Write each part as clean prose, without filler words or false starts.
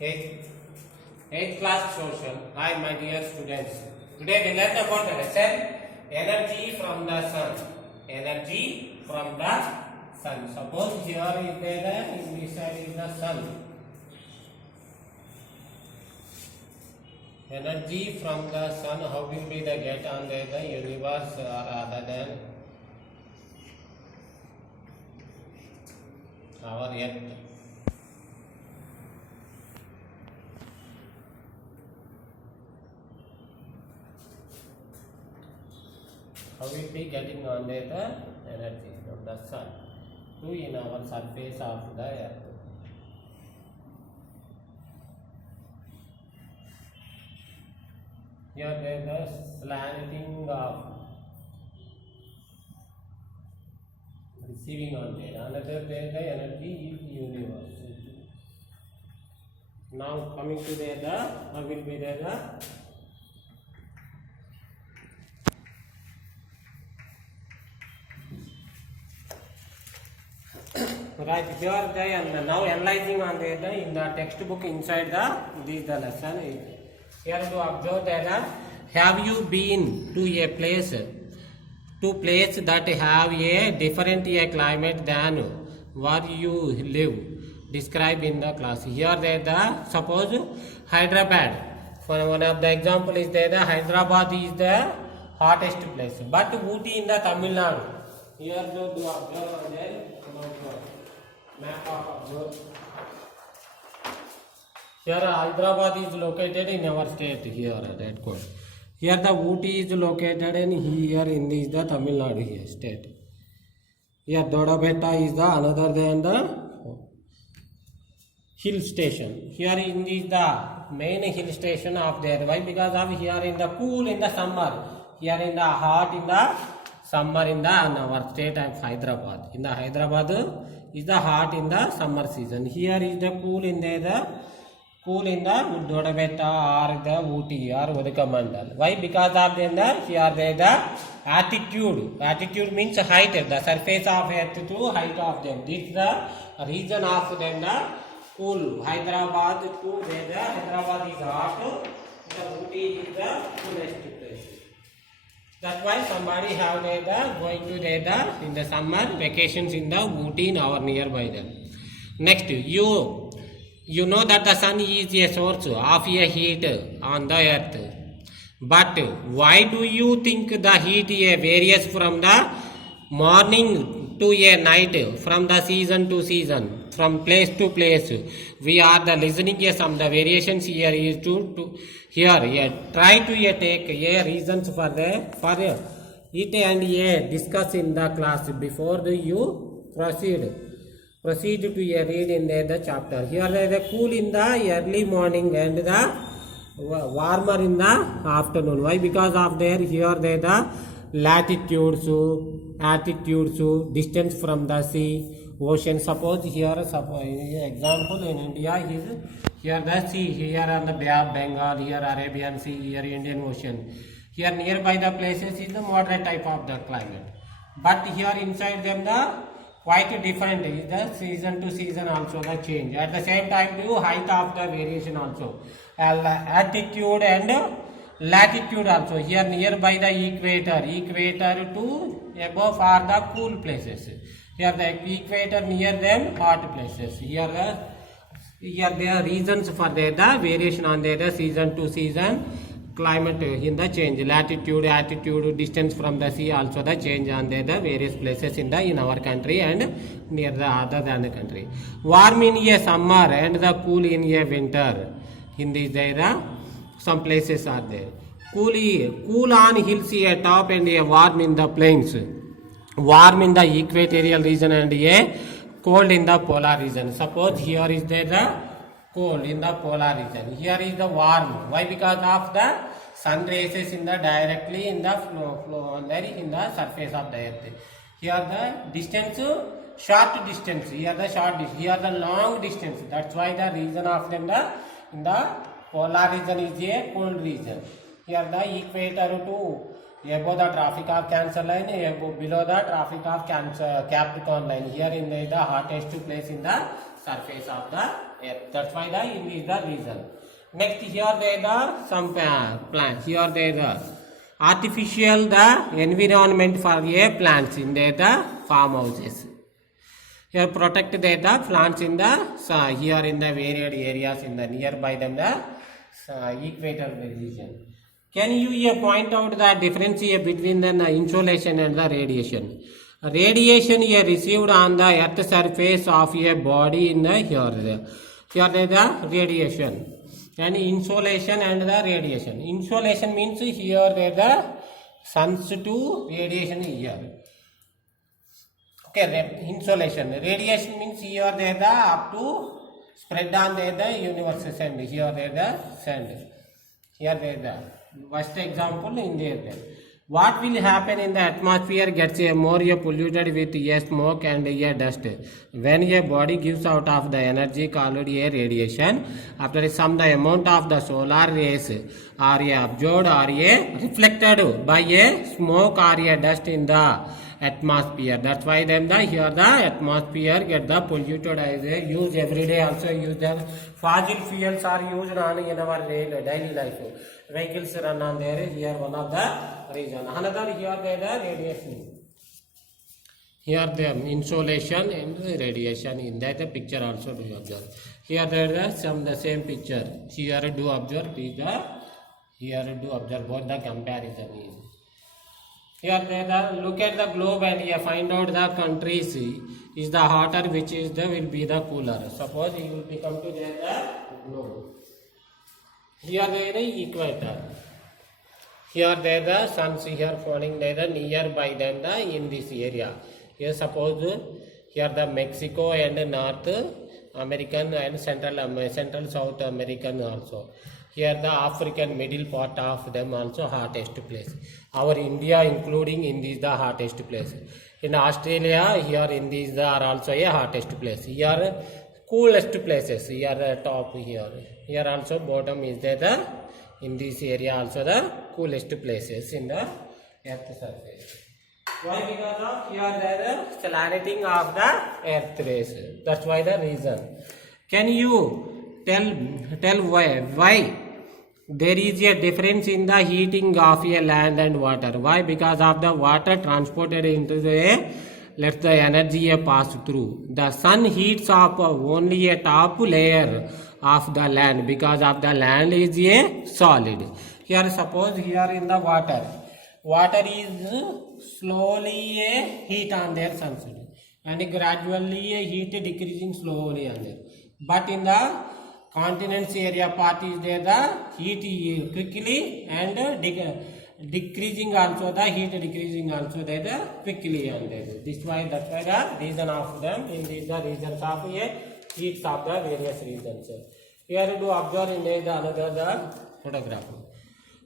Eighth, eighth class social. Hi, my dear students. Today we learn about the lesson energy from the sun. Energy from the sun. Suppose here is there, in this side is the sun. Energy from the sun. How will be the get on the universe other than our earth? How will be getting on the energy from the sun to in our surface of the earth? Here there is the slanting of receiving on there. Another there the energy is universe. Now coming to there the how will be there the right here the and now analyzing on there in the textbook inside the lesson is here to observe that have you been to a place that have a different climate than where you live? Describe in the class. Here there the suppose Hyderabad. For one of the example is there the Hyderabad is the hottest place, but Ooty in the Tamil Nadu. Here to observe and then map of observe. Here Hyderabad is located in our state here red code. Here the Ooty is located and here in this the Tamil Nadu here state. Here Dodabetta is the another than the hill station. Here in this the main hill station of there. Why? Because of here in the cool in the summer. Here in the hot in the summer in the our state of Hyderabad. In the Hyderabad is the hot in the summer season. Here is the cool in there the cool in the Dodabetta or the Ooty or Udakamandal. Why? Because of the here there the altitude. Altitude means height, the surface of earth to height of them. This is the region of them the cool. Hyderabad to there the Hyderabad is hot, the Ooty is the coolest place. That's why somebody have there the going to there the in the summer vacations in the Ooty in our nearby them. Next, you know that the sun is a source of a heat on the earth. But why do you think the heat varies from the morning to a night, from the season to season, from place to place? We are the listening some the variations here is to here try to take reasons for it and discuss in the class before you proceed to read in the chapter. Here the cool in the early morning and the warmer in the afternoon. Why? Because of there here the latitudes, altitudes, distance from the sea, ocean. Suppose here example in India is here the sea, here on the Bay of Bengal, here Arabian Sea, here Indian Ocean. Here nearby the places is the moderate type of the climate. But here inside them the quite different is the season to season also the change. At the same time the height of the variation also. Altitude and latitude also. Here nearby the equator to above are the cool places. Here the equator near them hot places. Here there are reasons for the variation on the season to season climate in the change. Latitude, altitude, distance from the sea also the change on the various places in our country and near the other than the country. Warm in a summer and the cool in a winter. In this there some places are there. Cool on hills a top and a warm in the plains. Warm in the equatorial region and a cold in the polar region. Suppose here is there the cold in the polar region. Here is the warm. Why? Because of the sun rays in the directly in the flow on there in the surface of the earth. Here the distance short distance. Here the short distance. Here the long distance. That's why the region of them in the polar region is a cold region. Here the equator to above the traffic of Cancer line, below the traffic of Capricorn line. Here in the hottest place in the surface of the earth. That's why the Ind is the reason. Next, here there are some plants. Here there are artificial the environment for a plants in the farmhouses. Here protect the plants in the here in the varied areas in the nearby them the equator region. Can you point out the difference between the insolation and the radiation? Radiation received on the earth surface of a body in the here the radiation, and insolation and the radiation. Insolation means here the sun's to radiation here. Okay, insolation. Radiation means here the up to spread on the universe sand. Here the sand. Here the first example in there. What will happen in the atmosphere gets more polluted with smoke and dust. When a body gives out of the energy called radiation, after some the amount of the solar rays are absorbed or reflected by smoke or dust in the atmosphere. That's why then here the atmosphere get the polluted as use every day. Also use the fossil fuels are used on in our daily life. Vehicles run on there. Here one of the reason. Another here the radiation. Here the insolation and radiation in that the picture also do observe. Here there is some the same picture. Here do observe here do observe what the comparison is. Here look at the globe and you find out the countries is the hotter, which is the will be the cooler. Suppose you will become to the globe. Here there is equator. Here there the suns here falling there nearby than the in this area. Here suppose here the Mexico and North American and Central South American also. Here the African middle part of them also hottest place. Our India including in this the hottest place. In Australia here in these are also a hottest place. Here coolest places. Here top here. Here also bottom is there the in this area also the coolest places in the earth surface. Why? Because of here there the slanting of the earth rays. That's why the reason. Can you tell why there is a difference in the heating of a land and water? Why? Because of the water transported into the let the energy pass through. The sun heats up only a top layer of the land because of the land is a solid. Here suppose here in the water is slowly a heat on their sunset and gradually a heat decreasing slowly on there. But in the continents area part is there the heat quickly and decreasing also the heat decreasing also there the quickly on there. That's why the reason of them in these the reasons of a heats of the various regions. Here to observe in the another the photograph.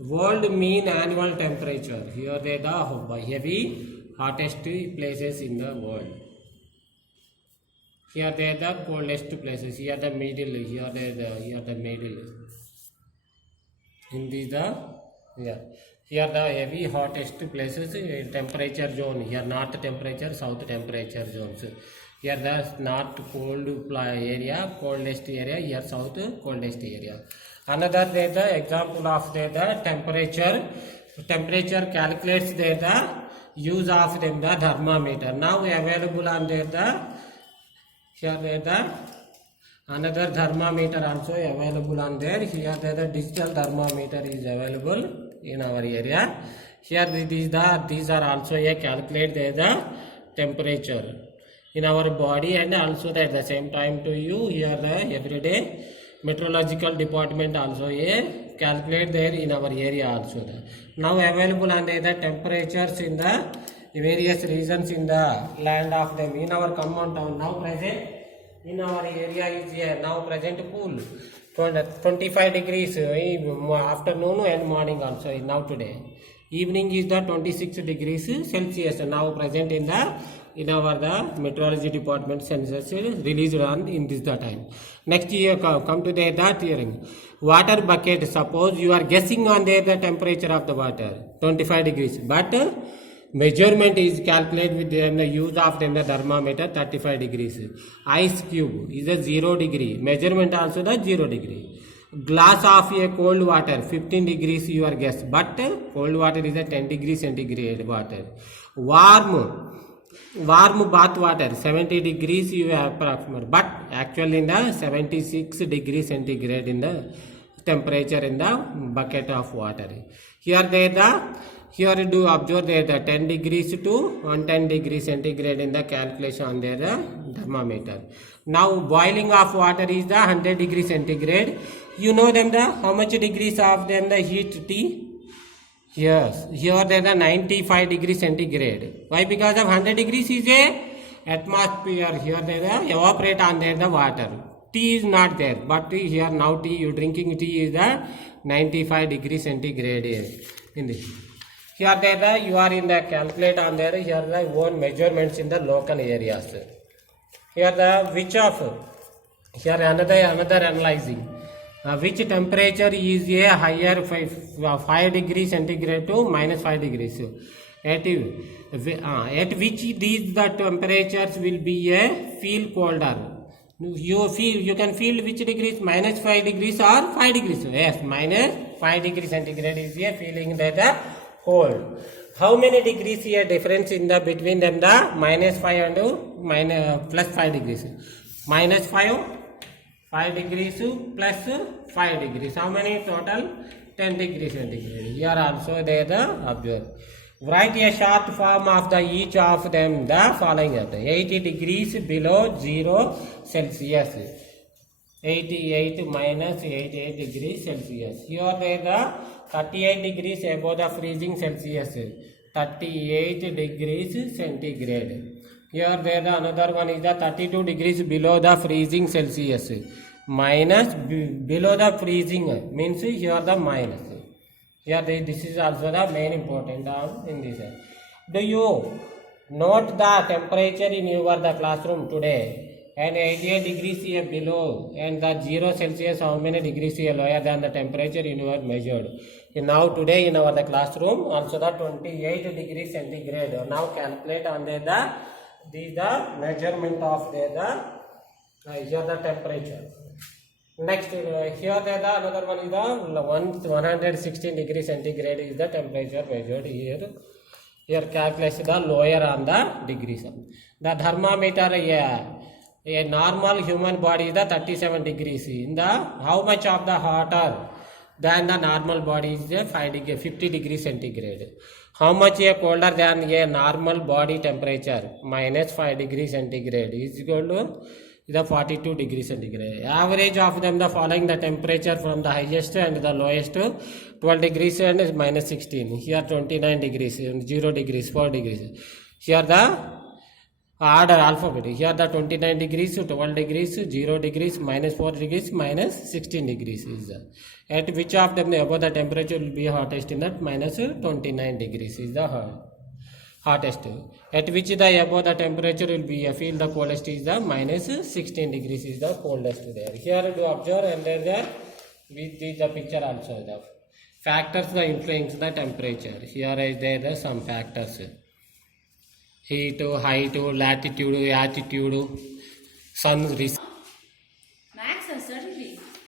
World mean annual temperature. Here they the heavy hottest places in the world. Here they are the coldest places. Here the middle. Here the middle. In these here the heavy hottest places temperature zone. Here north temperature, south temperature zones. Here the north cold area, coldest area. Here south coldest area. Another there the example of the temperature. Temperature calculates there the use of them the thermometer. Now available on there the here there the another thermometer also available on there. Here there the digital thermometer is available in our area. Here these are also a calculate there the temperature in our body, and also at the same time to you here the everyday meteorological department also a calculate there in our area also. Now available on the temperatures in the various regions in the land of them. In our common town now present in our area is here now present cool 25 degrees afternoon and morning also now today. Evening is the 26 degrees Celsius now present in the in our the meteorology department census released on in this the time. Next year come to the that hearing. Water bucket, suppose you are guessing on the temperature of the water 25 degrees, but measurement is calculated with the use of the thermometer 35 degrees. Ice cube is a 0 degree, measurement also the 0 degree. Glass of a cold water 15 degrees you are guess, but cold water is a 10 degree centigrade water. Warm bath water 70 degrees you approximate, but actually in the 76 degrees centigrade in the temperature in the bucket of water. Here do observe there the 10 degrees to 110 degrees centigrade in the calculation on there the thermometer. Now boiling of water is the 100 degrees centigrade. You know them the how much degrees of them the heat T? Yes, here there the 95 degrees centigrade. Why? Because of 100 degrees is a atmosphere. Here there the evaporate on there the water. Tea is not there, but here now tea you drinking tea is the 95 degrees centigrade in this. Here there the you are in the calculate on there. Here the own measurements in the local areas. Here the which of here another analyzing. Which temperature is a higher 5 degrees centigrade to minus 5 degrees. At which these the temperatures will be a feel colder. You can feel which degrees minus 5 degrees or 5 degrees. Yes, minus 5 degrees centigrade is a feeling that the cold. How many degrees here difference in the between them the minus 5 and minus plus 5 degrees. Minus 5 degrees plus 5 degrees. How many total? 10 degrees centigrade. Here also there the observe. Write a short form of the each of them the following. 80 degrees below 0 Celsius. 88 minus 88 degrees Celsius. Here there the 38 degrees above the freezing Celsius. 38 degrees centigrade. Here there the another one is the 32 degrees below the freezing Celsius. Minus below the freezing means here the minus. Here this is also the main important in this. Do you note the temperature in your the classroom today? And 88 degrees here below and the 0 Celsius how many degrees here lower than the temperature in your measured. And now today in our the classroom also the 28 degrees centigrade. Now calculate on the measurement of here the temperature. Next here the another one is the 116 degrees centigrade is the temperature measured here. Here calculate the lower on the degrees. The thermometer a normal human body is the 37 degrees. In the how much of the hotter than the normal body is the 50 degrees centigrade. How much colder than a normal body temperature? Minus 5 degrees centigrade is equal to the 42 degrees centigrade. Average of them the following the temperature from the highest and the lowest 12 degrees and minus 16. Here 29 degrees, 0 degrees, 4 degrees. Here the order alphabet. Here the 29 degrees, 12 degrees, 0 degrees, minus 4 degrees, minus 16 degrees is the. At which of them above the temperature will be hottest in that? Minus 29 degrees is the hottest. At which the above the temperature will be feel the coldest is the minus 16 degrees is the coldest there. Here do observe and there with the picture also the factors that influence the temperature. Here is there some factors. Heat, height, latitude, attitude, sun,